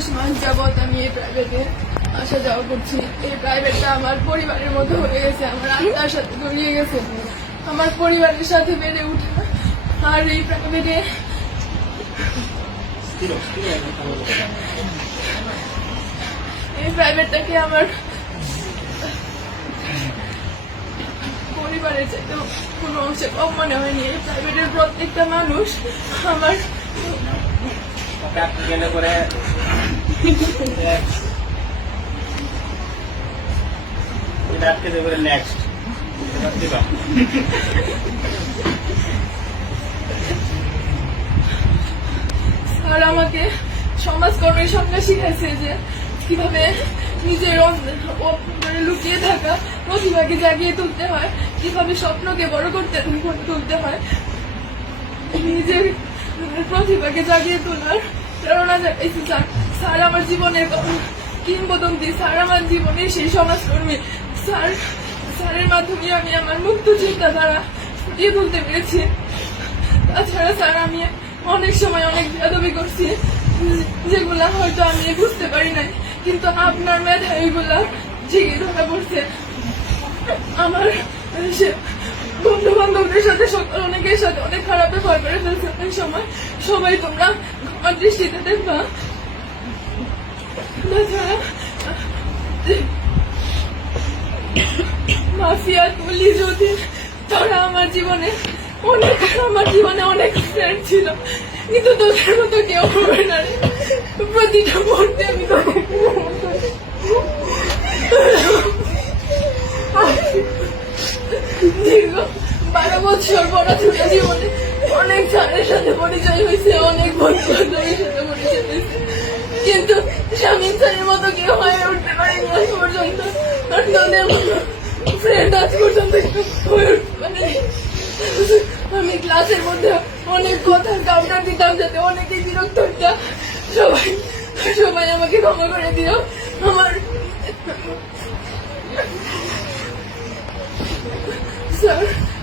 একুশ মাস আমি এই প্রাইভেটে আসা যাওয়া করছি। এই প্রাইভেটটা আমার পরিবারের মতো হয়ে গেছে, আমার আত্মার সাথে জড়িয়ে গেছে। আমার পরিবারের সাথে বেড়ে উঠা আর এই প্রাইভেটে এই প্রাইভেটটাকে আমার পরিবারের চাইতে কোনো অংশে কম মনে হয়নি। প্রাইভেটের প্রত্যেকটা মানুষ আমার আর আমাকে সমাজকর্মের সঙ্গে শিখাইছে যে কীভাবে নিজের লুকিয়ে থাকা প্রতিভাকে জাগিয়ে তুলতে হয়, কীভাবে স্বপ্নকে বড় করতে তুলতে হয়, নিজের প্রতিভাকে জাগিয়ে তোলার প্রেরণা স্যার। স্যার, আমার জীবনের কিংবদন্তি, স্যার, আমার সেই সমাজকর্মী। স্যার, স্যারের মাধ্যমে আমি আমার মুক্ত চিন্তাধারা পেরেছি। তাছাড়া, স্যার, আমি অনেক সময় অনেক বেদবি করছি, যেগুলা হয়তো আমি বুঝতে পারি নাই, কিন্তু আপনার মেধা এইগুলা ঠিকই ধরা পড়ছে। আমার বন্ধু বান্ধবদের সাথে অনেকের সাথে অনেক করে ফেলছে। সময় সবাই তোমরা আমার দৃষ্টিতে দেখবা। তাছাড়া মাফিয়া, তুলি যদি তোরা আমার জীবনে, অনেক আমার জীবনে অনেক ফ্রেন্ড ছিল, কিন্তু তোদের মতো কেউ হবে অনেক সাথে পরিচয় হয়েছে অনেক বন্ধু সাথে পরিচয় হয়েছে কিন্তু মতো মতো ফ্রেন্ড পর্যন্ত আমি ক্লাসের মধ্যে অনেক কথা কাউন্টার দিতাম যাতে অনেকেই বিরক্ত হইতাম সবাই সবাই আমাকে ক্ষমা করে দিও আমার